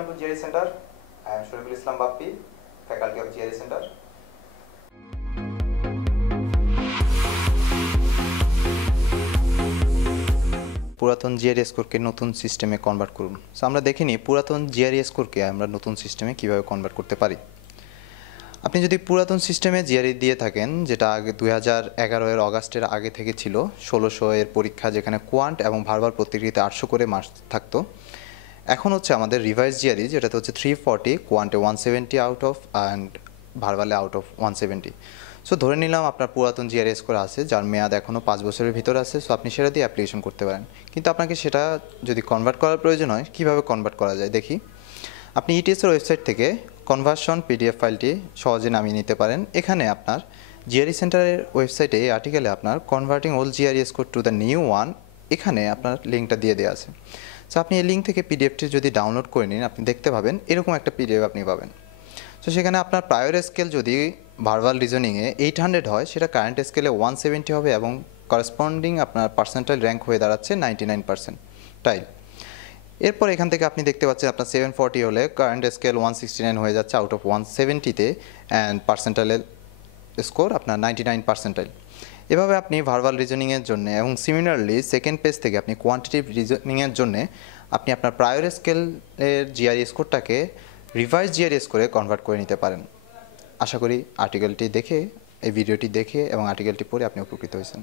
Welcome to GRE Center. I am Shurikul Islam Bappi, faculty of GRE Center. পুরাতন GRE স্কোরকে নতুন সিস্টেমে convert করুন। So আমরা দেখিনি পুরাতন জিআরই স্কোরকে আমরা নতুন সিস্টেমে কিভাবে কনভার্ট করতে পারি। আপনি যদি পুরাতন সিস্টেমে জিআরই দিয়ে থাকেন, যেটা আগে 2011 এর অগাস্টের আগে থেকে ছিল, 1600 এর পরীক্ষা যেখানে কোয়ান্ট এবং ভার্বাল প্রত্যেকটিতে 800 করে মার্কস থাকতো, এখন হচ্ছে আমাদের রিভাইজ জিআরই, যেটাতে হচ্ছে 340, কোয়ান্টে 170 আউট অফ অ্যান্ড ভার্বালে আউট অফ 170। সো ধরে নিলাম আপনার পুরাতন জিআরই স্কোর আছে, যার মেয়াদ এখনও 5 বছরের ভিতরে আছে। সো আপনি সেটা দিয়ে অ্যাপ্লিকেশন করতে পারেন। কিন্তু আপনাকে সেটা যদি কনভার্ট করার প্রয়োজন হয়, কীভাবে কনভার্ট করা যায় দেখি। আপনি ইটিএসের ওয়েবসাইট থেকে কনভার্সন পিডিএফ ফাইলটি সহজে নামিয়ে নিতে পারেন। এখানে আপনার জিআরই সেন্টারের ওয়েবসাইটে এই আর্টিকেলে আপনার converting old GRE score to the new one, এখানে আপনার লিঙ্কটা দিয়ে দেওয়া আছে। সো আপনি এই লিঙ্ক থেকে পিডিএফটি যদি ডাউনলোড করে নিন, আপনি দেখতে পাবেন এরকম একটা পিডিএফ আপনি পাবেন। সো সেখানে আপনার প্রায়র স্কেল যদি ভার্বাল রিজনিংয়ে 800 হয়, সেটা কারেন্ট স্কেলে 170 হবে এবং করেসপন্ডিং আপনার পার্সেন্টাইল র্যাঙ্ক হয়ে দাঁড়াচ্ছে 99%। এরপর এখান থেকে আপনি দেখতে পাচ্ছেন আপনার 740 হলে কারেন্ট স্কেল 169 হয়ে যাচ্ছে আউট অফ 170-তে, অ্যান্ড পার্সেন্টাইলের স্কোর আপনার 99%। এভাবে আপনি ভার্বাল রিজনিংয়ের জন্য এবং সিমিলারলি সেকেন্ড পেজ থেকে আপনি কোয়ান্টিটিভ রিজনিংয়ের জন্য আপনি আপনার প্রায়র স্কেলের জিআরই স্কোরটাকে রিভাইজ জিআরই স্কোরে কনভার্ট করে নিতে পারেন। আশা করি আর্টিকেলটি দেখে, এই ভিডিওটি দেখে এবং আর্টিকেলটি পড়ে আপনি উপকৃত হয়েছেন।